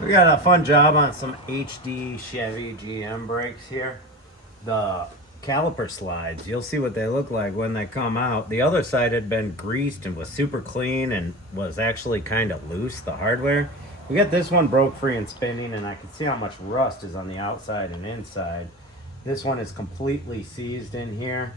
We got a fun job on some HD Chevy GM brakes here. The caliper slides, you'll see what they look like when they come out. The other side had been greased and was super clean and was actually kind of loose, the hardware. We got this one broke free and spinning, and I can see how much rust is on the outside and inside. This one is completely seized in here.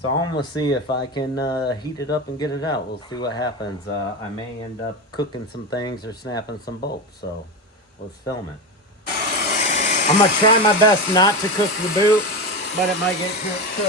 So I'm gonna see if I can heat it up and get it out. We'll see what happens. I may end up cooking some things or snapping some bolts, so let's film it. I'm gonna try my best not to cook the boot, but it might get cooked.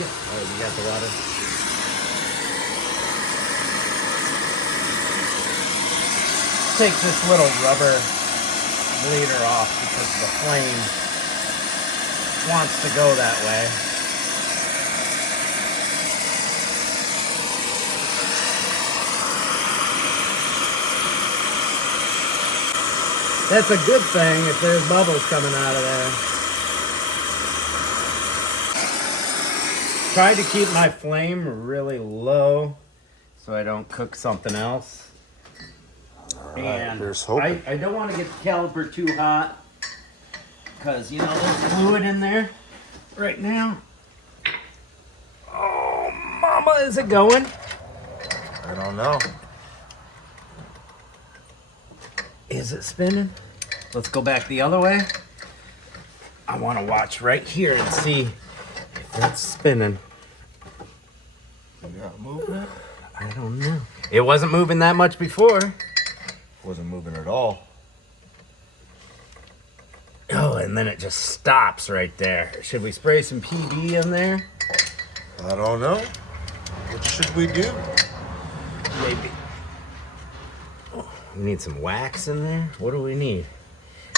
Oh, you got the water? Take this little rubber bleeder off because the flame wants to go that way. That's a good thing if there's bubbles coming out of there. Try to keep my flame really low so I don't cook something else. All right, And here's hoping. I don't want to get the caliper too hot because, you know, there's fluid in there right now. Oh, mama, is it going? I don't know. Is it spinning? Let's go back the other way. I want to watch right here and see if it's spinning. You not moving it? I don't know. It wasn't moving that much before. Wasn't moving at all. Oh, and then it just stops right there. Should we spray some PB in there? I don't know. What should we do? Maybe. We need some wax in there. What do we need?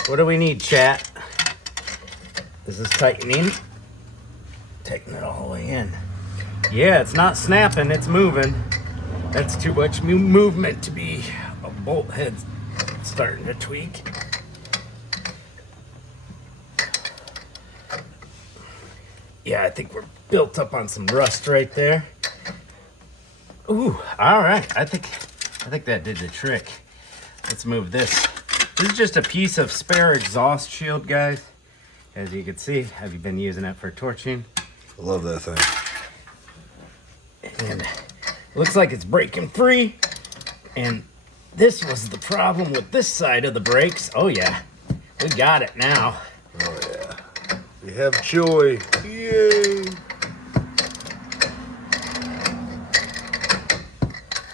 What do we need, chat? This is tightening. Tighten it all the way in. Yeah, it's not snapping, it's moving. That's too much movement to be a bolt head starting to tweak. Yeah, I think we're built up on some rust right there. Ooh, all right. I think that did the trick. Let's move this. This is just a piece of spare exhaust shield, guys. As you can see, I've been using it for torching. I love that thing. And it looks like it's breaking free. And this was the problem with this side of the brakes. Oh yeah, we got it now. Oh yeah. We have joy. Yay.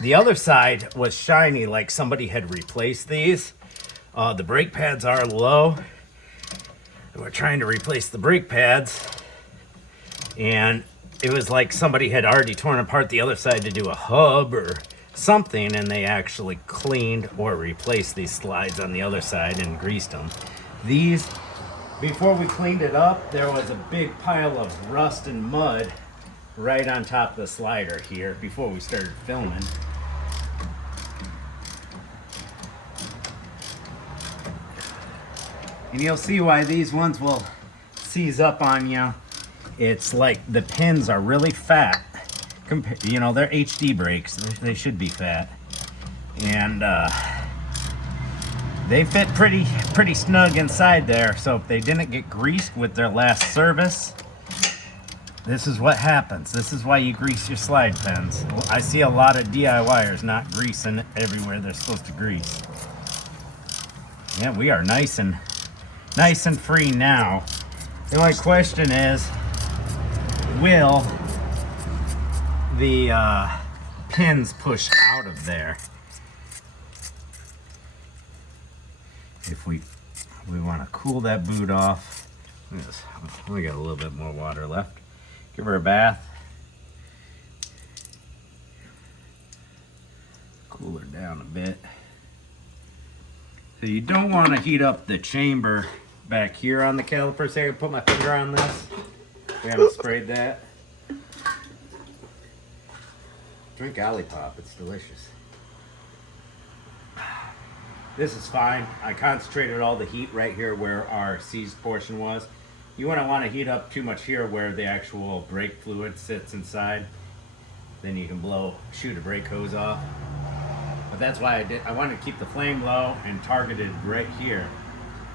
The other side was shiny, like somebody had replaced these. The brake pads are low. We're trying to replace the brake pads. And it was like somebody had already torn apart the other side to do a hub or something, and they actually cleaned or replaced these slides on the other side and greased them. These, before we cleaned it up, there was a big pile of rust and mud right on top of the slider here before we started filming. And you'll see why these ones will seize up on you. It's like the pins are really fat. You know, they're HD brakes. They should be fat. And they fit pretty snug inside there. So if they didn't get greased with their last service, this is what happens. This is why you grease your slide pins. I see a lot of DIYers not greasing everywhere they're supposed to grease. Yeah, we are nice and free now. The only question is, will the pins push out of there? If we want to cool that boot off, we got a little bit more water left. Give her a bath. Cool her down a bit. So you don't want to heat up the chamber back here on the caliper. So I can put my finger on this. We haven't sprayed that. Drink Olipop, it's delicious. This is fine. I concentrated all the heat right here where our seized portion was. You wouldn't want to heat up too much here where the actual brake fluid sits inside. Then you can shoot a brake hose off. But that's why I wanted to keep the flame low and targeted right here,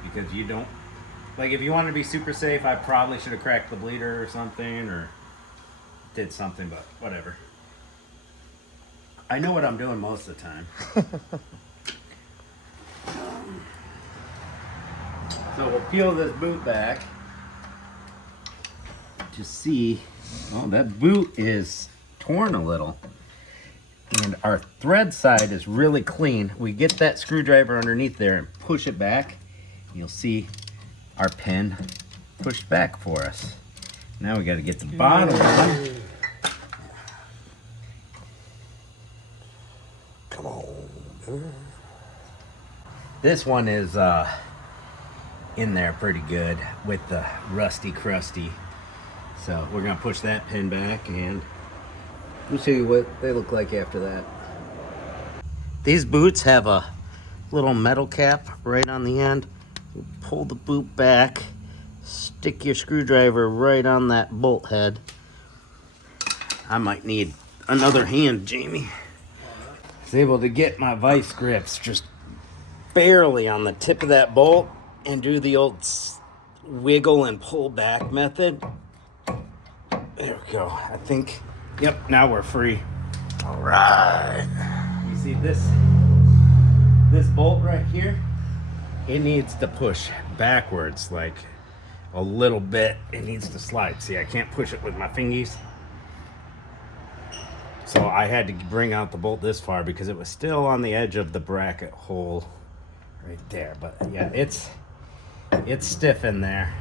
because you don't, like, if you want to be super safe, I probably should have cracked the bleeder or something, or did something, but whatever. I know what I'm doing most of the time. So we'll peel this boot back to see. Oh, that boot is torn a little. And our thread side is really clean. We get that screwdriver underneath there and push it back. You'll see our pin pushed back for us. Now we got to get the bottom one. Come on. This one is in there pretty good with the rusty crusty. So we're gonna push that pin back and we'll show you what they look like after that. These boots have a little metal cap right on the end. You pull the boot back, stick your screwdriver right on that bolt head. I might need another hand, Jamie. I was able to get my vice grips just barely on the tip of that bolt and do the old wiggle and pull back method. There we go. I think, yep, now we're free. All right. You see this bolt right here? It needs to push backwards like a little bit. It needs to slide. See, I can't push it with my fingies. So I had to bring out the bolt this far because it was still on the edge of the bracket hole right there. But yeah, it's stiff in there.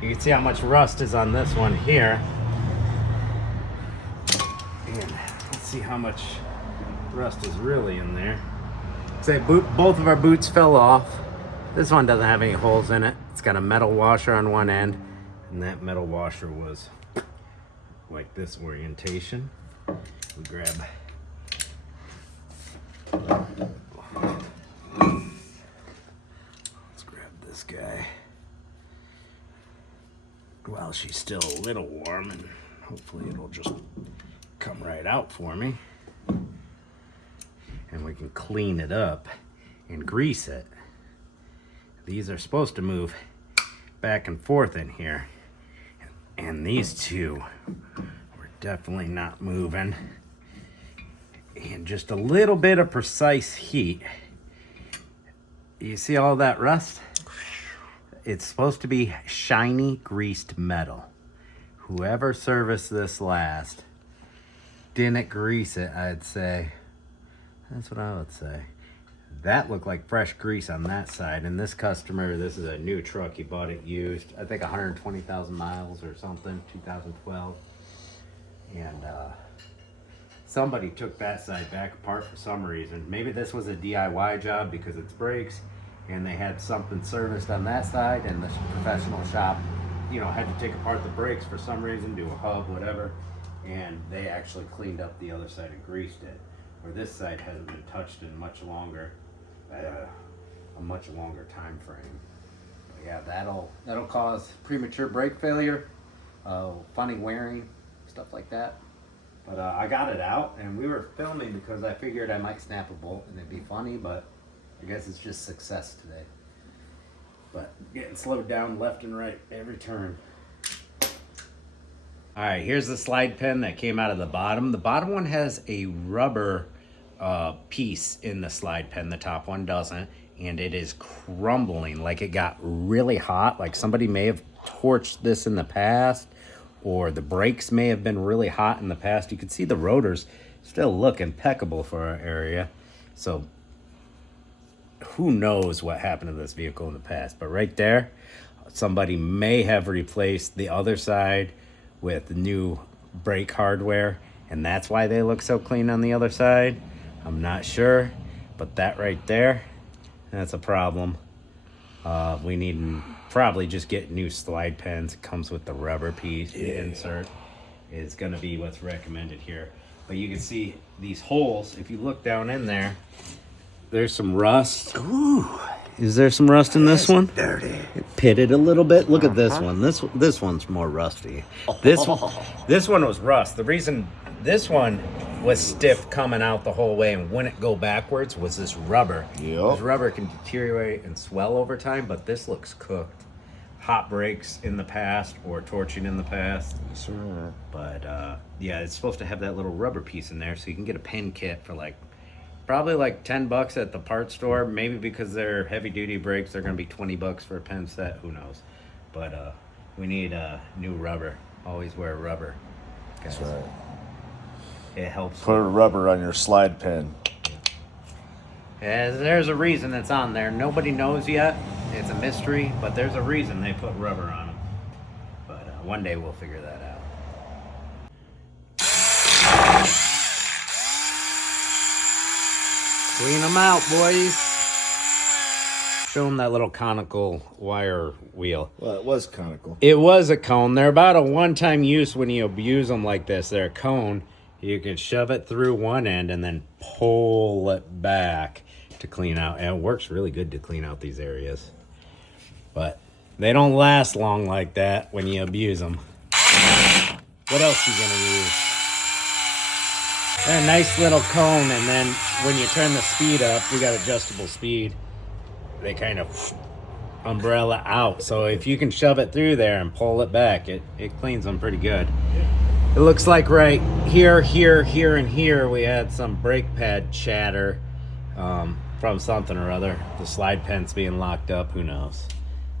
You can see how much rust is on this one here. And let's see how much rust is really in there. Say both of our boots fell off. This one doesn't have any holes in it. It's got a metal washer on one end, and that metal washer was like this orientation. We grab this guy while she's still a little warm, and hopefully it'll just come right out for me, and we can clean it up and grease it. These are supposed to move back and forth in here, and these two were definitely not moving. And just a little bit of precise heat. You see all that rust? It's supposed to be shiny greased metal. Whoever serviced this last didn't grease it, I'd say. That's what I would say. That looked like fresh grease on that side. And this customer, this is a new truck. He bought it used, I think 120,000 miles or something, 2012. And somebody took that side back apart for some reason. Maybe this was a DIY job because it's brakes, and they had something serviced on that side, and the professional shop, you know, had to take apart the brakes for some reason, do a hub, whatever, and they actually cleaned up the other side and greased it. Where this side hasn't been touched in much longer, a much longer time frame. But yeah, that'll cause premature brake failure, funny wearing, stuff like that. But I got it out, and we were filming because I figured I might snap a bolt and it'd be funny, but I guess it's just success today. But getting slowed down left and right every turn. All right, here's the slide pen that came out of the bottom. The bottom one has a rubber piece in the slide pen. The top one doesn't, and it is crumbling like it got really hot, like somebody may have torched this in the past, or the brakes may have been really hot in the past. You can see the rotors still look impeccable for our area. So who knows what happened to this vehicle in the past. But right there, somebody may have replaced the other side with new brake hardware, and that's why they look so clean on the other side. I'm not sure, but that right there, that's a problem. We need to probably just get new slide pens. It comes with the rubber piece. The insert is going to be what's recommended here. But you can see these holes. If you look down in there, there's some rust. Ooh. Is there some rust in this one? Dirty. It pitted a little bit. Look at this one. This one's more rusty. This one was rust. The reason this one, was stiff coming out the whole way and wouldn't go backwards was this rubber. Yep. This rubber can deteriorate and swell over time, but this looks cooked. Hot brakes in the past or torching in the past. Yes, sir. But yeah, it's supposed to have that little rubber piece in there, so you can get a pen kit for like probably like $10 at the parts store. Maybe because they're heavy duty brakes, they're gonna be $20 for a pen set. Who knows? But we need new rubber. Always wear rubber. That's right. It helps. Put rubber on your slide pen. Yeah, there's a reason it's on there. Nobody knows yet. It's a mystery, but there's a reason they put rubber on them. But one day we'll figure that out. Clean them out, boys. Show them that little conical wire wheel. Well, it was conical. It was a cone. They're about a one-time use when you abuse them like this. They're a cone. You can shove it through one end and then pull it back to clean out. And it works really good to clean out these areas. But they don't last long like that when you abuse them. What else are you going to use? They're a nice little cone, and then when you turn the speed up, we got adjustable speed. They kind of umbrella out. So if you can shove it through there and pull it back, it cleans them pretty good. It looks like right here, and here we had some brake pad chatter from something or other. The slide pen's being locked up, who knows?